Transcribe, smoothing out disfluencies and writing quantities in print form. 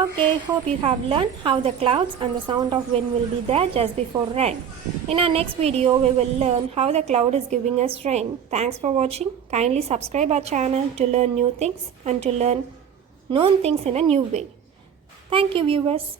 Okay, hope you have learned how the clouds and the sound of wind will be there just before rain. In our next video, we will learn how the cloud is giving us rain. Thanks for watching. Kindly subscribe our channel to learn new things and to learn known things in a new way. Thank you, viewers.